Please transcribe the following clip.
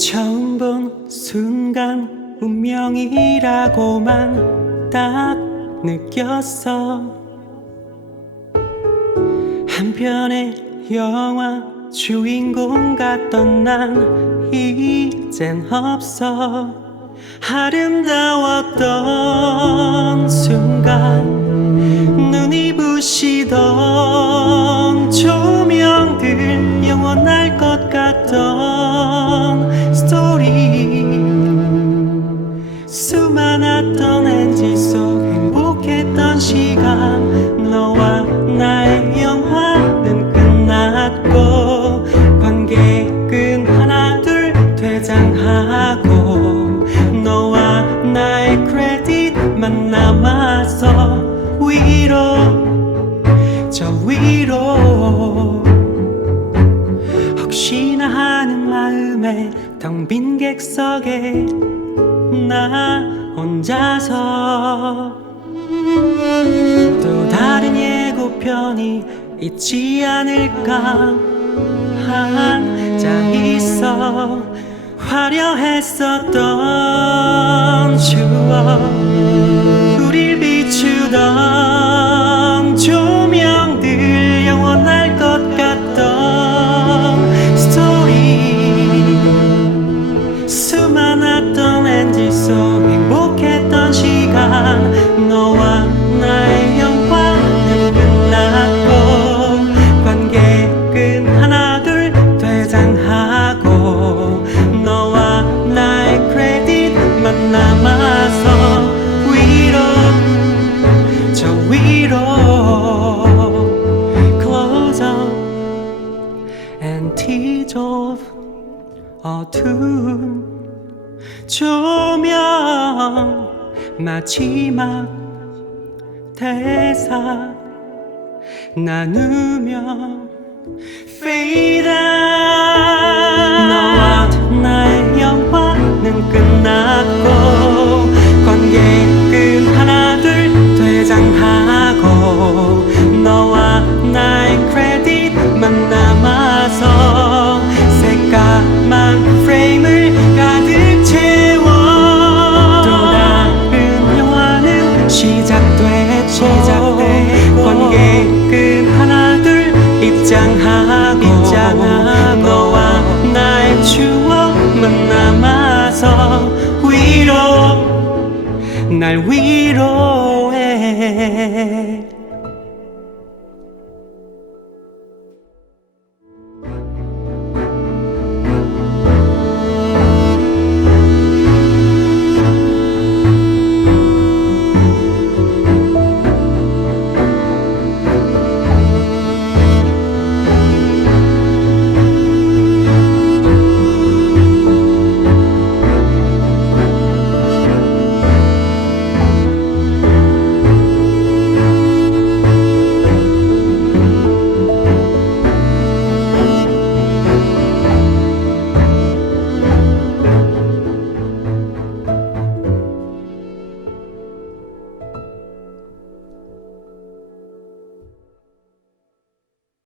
처음 본 순간 운명이라고만 딱 느꼈어. 한 편의 영화 주인공 같던 난 이젠 없어. 아름다웠던 순간 저 위로 혹시나 하는 마음에 텅 빈 객석에 나 혼자서 또 다른 예고편이 있지 않을까 앉아 있어 화려했었던 추억 수많았던 NG 속 행복했던 시간. 너와 나의 영화는 끝났고 관객은 하나 둘 퇴장하고 너와 나의 크레딧만 남아서 위로 저 위로 close up and teach off 어두운 조명 마지막 대사 나누며 fade out 입장하고, 너와 나의 추억만 남아서 위로 날 위로해